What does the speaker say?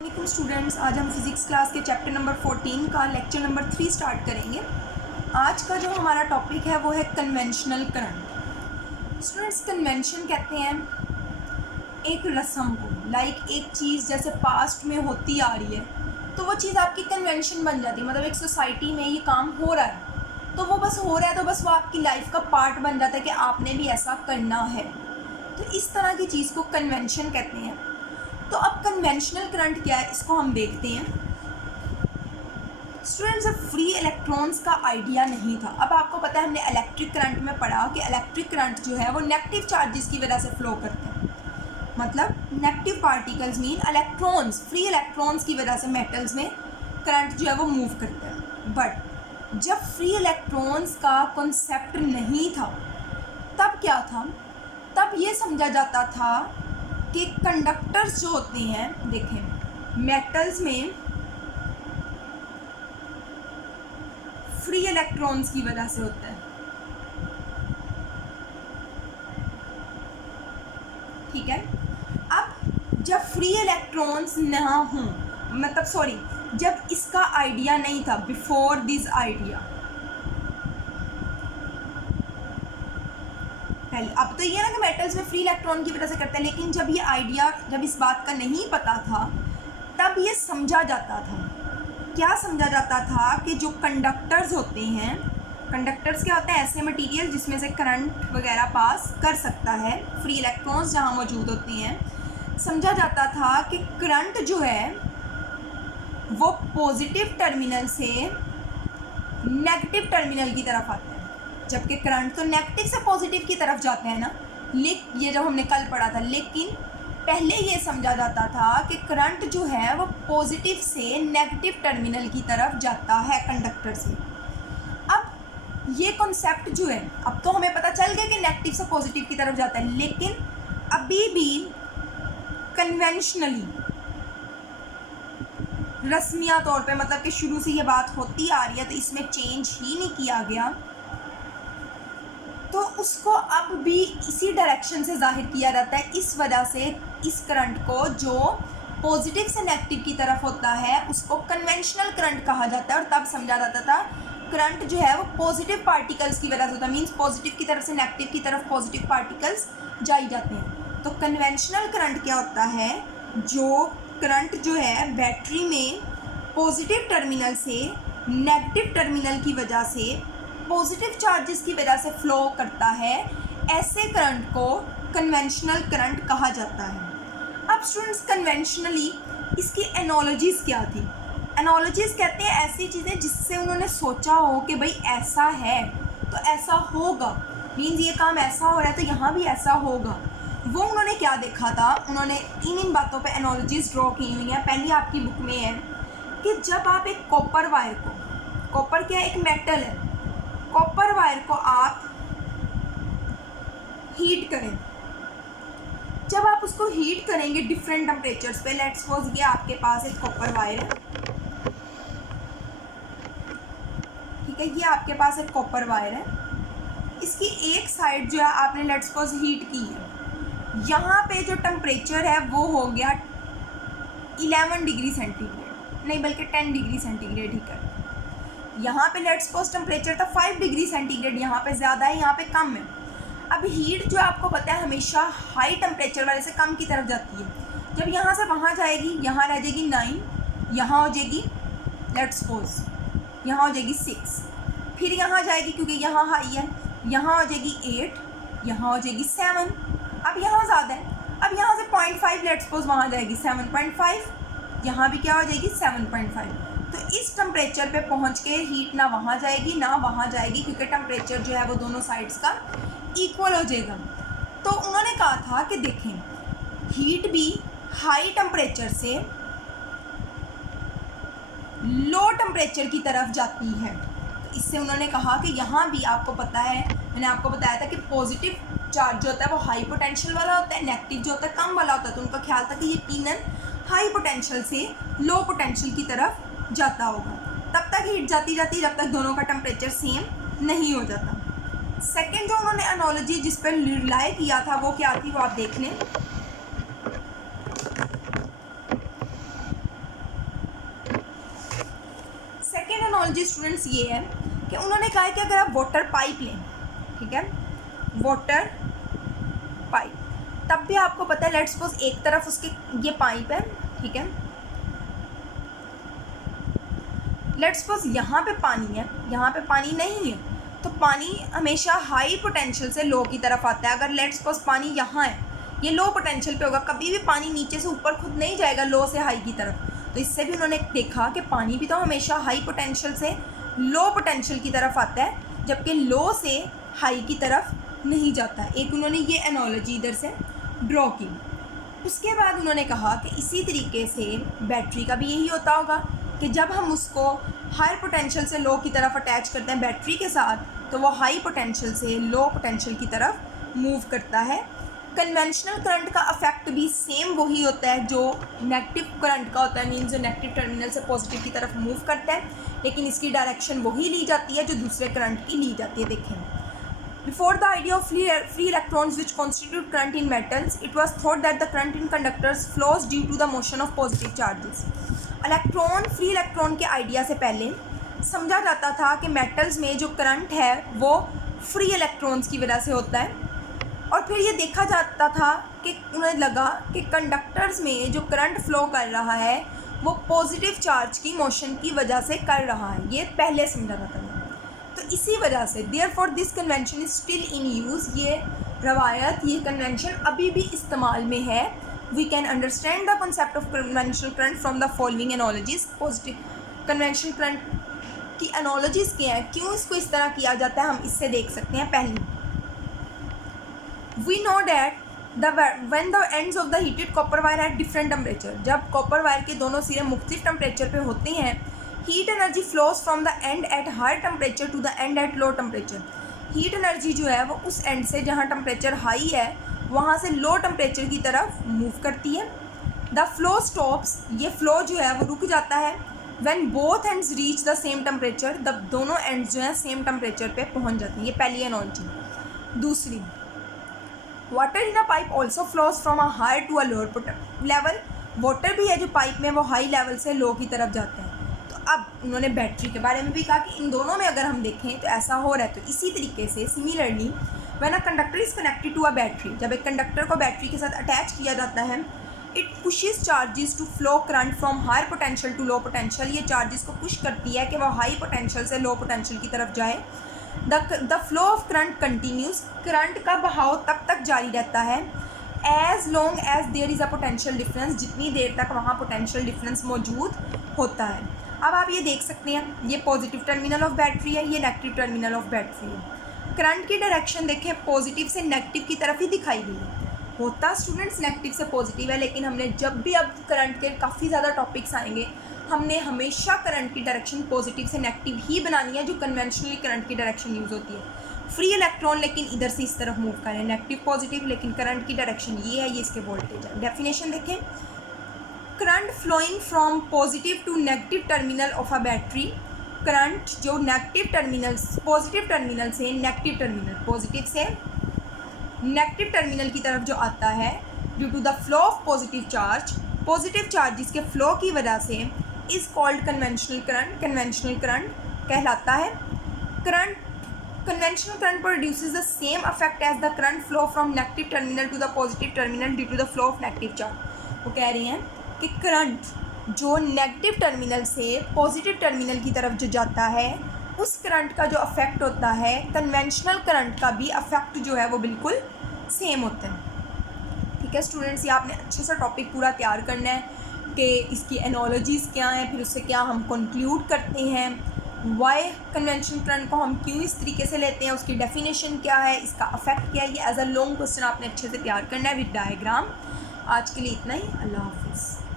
वालेकुम स्टूडेंट्स, आज हम फिज़िक्स क्लास के चैप्टर नंबर 14 का लेक्चर नंबर 3 स्टार्ट करेंगे। आज का जो हमारा टॉपिक है वो है कन्वेंशनल करंट। स्टूडेंट्स, कन्वेंशन कहते हैं एक रस्म को, लाइक एक चीज़ जैसे पास्ट में होती आ रही है तो वो चीज़ आपकी कन्वेंशन बन जाती है। मतलब एक सोसाइटी में ये काम हो रहा है तो वो बस हो रहा है, तो बस वो आपकी लाइफ का पार्ट बन जाता है कि आपने भी ऐसा करना है। तो इस तरह की चीज़ को कन्वेंशन कहते हैं। तो अब कन्वेंशनल करंट क्या है, इसको हम देखते हैं। स्टूडेंट्स, अब फ्री इलेक्ट्रॉन्स का आइडिया नहीं था। अब आपको पता है, हमने इलेक्ट्रिक करंट में पढ़ा कि इलेक्ट्रिक करंट जो है वो नेगेटिव चार्जेस की वजह से फ्लो करते हैं। मतलब negative particles mean electrons, free electrons की वजह से मेटल्स में करंट जो है वो मूव करते हैं। बट जब फ्री इलेक्ट्रॉन्स का कॉन्सेप्ट नहीं था तब क्या था, तब ये समझा जाता था कि कंडक्टर्स जो होते हैं, देखें मेटल्स में फ्री इलेक्ट्रॉन्स की वजह से होता है। ठीक है, अब जब फ्री इलेक्ट्रॉन्स ना हों, मतलब सॉरी, जब इसका आइडिया नहीं था, बिफोर दिस आइडिया, अब तो ये है ना कि मेटल्स में फ्री इलेक्ट्रॉन की वजह से करते हैं, लेकिन जब ये आइडिया, जब इस बात का नहीं पता था तब ये समझा जाता था। क्या समझा जाता था कि जो कंडक्टर्स होते हैं, कंडक्टर्स क्या होते हैं, ऐसे मटेरियल जिसमें से करंट वगैरह पास कर सकता है, फ्री इलेक्ट्रॉन्स जहाँ मौजूद होती हैं। समझा जाता था कि करंट जो है वो पॉजिटिव टर्मिनल से नेगेटिव टर्मिनल की तरफ आता है, जबकि करंट तो नेगेटिव से पॉजिटिव की तरफ जाते हैं ना। ये जब हमने कल पढ़ा था, लेकिन पहले ये समझा जाता था कि करंट जो है वो पॉजिटिव से नेगेटिव टर्मिनल की तरफ जाता है कंडक्टर से। अब ये कॉन्सेप्ट जो है, अब तो हमें पता चल गया कि नेगेटिव से पॉजिटिव की तरफ जाता है, लेकिन अभी भी कन्वेंशनली, रस्मिया तौर पे, मतलब कि शुरू से ये बात होती आ रही है तो इसमें चेंज ही नहीं किया गया, तो उसको अब भी इसी डायरेक्शन से जाहिर किया जाता है। इस वजह से इस करंट को जो पॉजिटिव से नेगेटिव की तरफ होता है उसको कन्वेंशनल करंट कहा जाता है। और तब समझा जाता था करंट जो है वो पॉजिटिव पार्टिकल्स की वजह से होता है, मीन्स पॉजिटिव की तरफ से नेगेटिव की तरफ पॉजिटिव पार्टिकल्स जाई जाते हैं। तो कन्वेंशनल करंट क्या होता है, जो करंट जो है बैटरी में पॉजिटिव टर्मिनल से नेगेटिव टर्मिनल की वजह से पॉजिटिव चार्जेस की वजह से फ्लो करता है, ऐसे करंट को कन्वेंशनल करंट कहा जाता है। अब स्टूडेंट्स, कन्वेंशनली इसकी एनालॉजीज़ क्या थी? एनालॉजीज़ कहते हैं ऐसी चीज़ें जिससे उन्होंने सोचा हो कि भाई ऐसा है तो ऐसा होगा, मीन्स ये काम ऐसा हो रहा है तो यहाँ भी ऐसा होगा। वो उन्होंने क्या देखा था, उन्होंने इन बातों पे एनालॉजीज़ ड्रॉ की हुई हैं। पहली आपकी बुक में है कि जब आप एक कॉपर वायर को, कॉपर क्या है, एक मेटल है, कॉपर वायर को आप हीट करें, जब आप उसको हीट करेंगे डिफरेंट टेम्परेचर्स पे, लेट्स सपोज ये आपके पास एक कॉपर वायर है, ठीक है, ये आपके पास एक कॉपर वायर है, इसकी एक साइड जो है आपने लेट्स सपोज हीट की है, यहाँ पे जो टेम्परेचर है वो हो गया 11 डिग्री सेंटीग्रेड, नहीं बल्कि 10 डिग्री सेंटीग्रेड, ठीक है। यहाँ पे लेट्स सपोज टेम्परेचर था 5 डिग्री सेंटीग्रेड, यहाँ पे ज़्यादा है, यहाँ पे कम है। अब हीट जो आपको पता है हमेशा हाई टेम्परेचर वाले से कम की तरफ जाती है। जब यहाँ से वहाँ जाएगी, यहाँ रह जाएगी 9, यहाँ हो जाएगी लेट्स सपोज यहाँ हो जाएगी 6, फिर यहाँ जाएगी क्योंकि यहाँ हाई है, यहाँ हो जाएगी 8, यहाँ हो जाएगी 7, अब यहाँ ज़्यादा है, अब यहाँ से 0.5 लेट्स सपोज वहाँ जाएगी 7.5, यहाँ भी क्या हो जाएगी 7.5। तो इस टेम्परेचर पे पहुंच के हीट ना वहाँ जाएगी ना वहाँ जाएगी, क्योंकि टेम्परेचर जो है वो दोनों साइड्स का इक्वल हो जाएगा। तो उन्होंने कहा था कि देखें, हीट भी हाई टेम्परेचर से लो टेम्परेचर की तरफ जाती है। तो इससे उन्होंने कहा कि यहाँ भी आपको पता है, मैंने आपको बताया था कि पॉजिटिव चार्ज जो होता है वो हाई पोटेंशियल वाला होता है, नेगेटिव जो होता है कम वाला होता है। तो उनका ख्याल था कि यकीनन हाई पोटेंशियल से लो पोटेंशियल की तरफ जाता होगा। तब तक हीट जाती जाती जब तक दोनों का टेम्परेचर सेम नहीं हो जाता। सेकेंड जो उन्होंने एनालॉजी जिस पर रिलाई किया था वो क्या थी, वो आप देख लें। एनालॉजी स्टूडेंट्स ये है कि उन्होंने कहा है कि अगर आप वाटर पाइप लें, ठीक है, वाटर पाइप, तब भी आपको पता है, लेट्स सपोज एक तरफ उसके ये पाइप है, ठीक है, लेट्स सपोज यहाँ पे पानी है, यहाँ पे पानी नहीं है, तो पानी हमेशा हाई पोटेंशियल से लो की तरफ आता है। अगर लेट्स सपोज पानी यहाँ है, ये लो पोटेंशियल पे होगा, कभी भी पानी नीचे से ऊपर खुद नहीं जाएगा लो से हाई की तरफ। तो इससे भी उन्होंने देखा कि पानी भी तो हमेशा हाई पोटेंशियल से लो पोटेंशियल की तरफ आता है, जबकि लो से हाई की तरफ नहीं जाता है। एक उन्होंने ये एनालॉजी इधर से ड्रॉ की। उसके बाद उन्होंने कहा कि इसी तरीके से बैटरी का भी यही होता होगा कि जब हम उसको हाई पोटेंशियल से लो की तरफ अटैच करते हैं बैटरी के साथ, तो वो हाई पोटेंशियल से लो पोटेंशियल की तरफ मूव करता है। कन्वेंशनल करंट का इफेक्ट भी सेम वही होता है जो नेगेटिव करंट का होता है, मीन्स जो नेगेटिव टर्मिनल से पॉजिटिव की तरफ मूव करता है, लेकिन इसकी डायरेक्शन वही ली जाती है जो दूसरे करंट की ली जाती है। देखें, before the idea of free electrons which constitute current in metals, it was thought that the current in conductors flows due to the motion of positive charges. Free electron के आइडिया से पहले समझा जाता था कि मेटल्स में जो current है वो फ्री इलेक्ट्रॉन्स की वजह से होता है, और फिर ये देखा जाता था कि उन्हें लगा कि कंडक्टर्स में जो करंट फ्लो कर रहा है वो पॉजिटिव चार्ज की मोशन की वजह से कर रहा है। ये पहले समझा जाता था। तो इसी वजह से therefore this convention is still in use, ये रवायत, ये कन्वेंशन अभी भी इस्तेमाल में है। We can understand the concept of conventional current from the following analogies. Positive conventional current की एनालॉजीज क्या है, क्यों इसको इस तरह किया जाता है, हम इससे देख सकते हैं। पहली, we know that when the ends of the heated copper wire at different temperature, जब कॉपर वायर के दोनों सिरे मुख्तलिफ टेम्परेचर पे होते हैं, heat energy flows from the end at high temperature to the end at low temperature. Heat energy जो है वो उस एंड से जहाँ टेम्परेचर हाई है वहाँ से लो टेम्परेचर की तरफ मूव करती है। द फ्लो स्टॉप्स, ये फ्लो जो है वो रुक जाता है। When both ends reach the same temperature, जब दोनों एंड्स जो हैं सेम टेम्परेचर पे पहुँच जाती हैं। ये पहली एनालॉजी। दूसरी, water in a pipe also flows from a higher to a lower level. Water भी है जो पाइप में वो हाई लेवल से लो की तरफ जाता है। तो अब उन्होंने बैटरी के बारे में भी कहा कि इन दोनों में अगर हम देखें तो ऐसा हो रहा है। तो इसी तरीके से similarly when a conductor is connected to a battery, जब एक कंडक्टर को बैटरी के साथ अटैच किया जाता है, it pushes charges to flow current from higher potential to low potential. ये चार्जेस को पुश करती है कि वह हाई पोटेंशियल से लो पोटेंशियल की तरफ जाए। The flow of current continues, current का बहाव तब तक जारी रहता है as long as there is a potential difference, जितनी देर तक वहाँ पोटेंशियल डिफरेंस मौजूद होता है। अब आप ये देख सकते हैं, ये पॉजिटिव टर्मिनल ऑफ बैटरी है, ये नेगेटिव टर्मिनल ऑफ बैटरी है। करंट की डायरेक्शन देखें, पॉजिटिव से नेगेटिव की तरफ ही दिखाई गई है। होता स्टूडेंट्स नेगेटिव से पॉजिटिव है, लेकिन हमने जब भी अब करंट के काफ़ी ज़्यादा टॉपिक्स आएंगे, हमने हमेशा करंट की डायरेक्शन पॉजिटिव से नेगेटिव ही बनानी है, जो कन्वेंशनली करंट की डायरेक्शन यूज़ होती है। फ्री इलेक्ट्रॉन लेकिन इधर से इस तरफ मूव करें, नेगेटिव पॉजिटिव, लेकिन करंट की डायरेक्शन ये है, ये इसके वोल्टेज है। डेफिनेशन देखें, current flowing from positive to negative terminal of a battery. Current जो नेगेटिव टर्मिनल, पॉजिटिव टर्मिनल से नेगेटिव टर्मिनल, पॉजिटिव से नेगेटिव टर्मिनल की तरफ जो आता है, due to the flow of positive charge, positive charges के फ्लो की वजह से is called conventional current, conventional current कहलाता है। Current, conventional current produces the same effect as the current flow from negative terminal to the positive terminal due to the flow of negative charge. वो कह रही हैं कि current जो negative terminal से positive terminal की तरफ जो जाता है, उस करंट का जो अफेक्ट होता है, कन्वेंशनल करंट का भी अफेक्ट जो है वो बिल्कुल सेम होता है। ठीक है स्टूडेंट्स, ये आपने अच्छे से टॉपिक पूरा तैयार करना है कि इसकी एनालॉजीज़ क्या हैं, फिर उससे क्या हम कंक्लूड करते हैं, वाई कन्वेंशनल करंट को हम क्यों इस तरीके से लेते हैं, उसकी डेफिनेशन क्या है, इसका अफेक्ट क्या है। ये एज अ लॉन्ग क्वेश्चन आपने अच्छे से तैयार करना है विद डायग्राम। आज के लिए इतना ही। अल्लाह हाफिज़।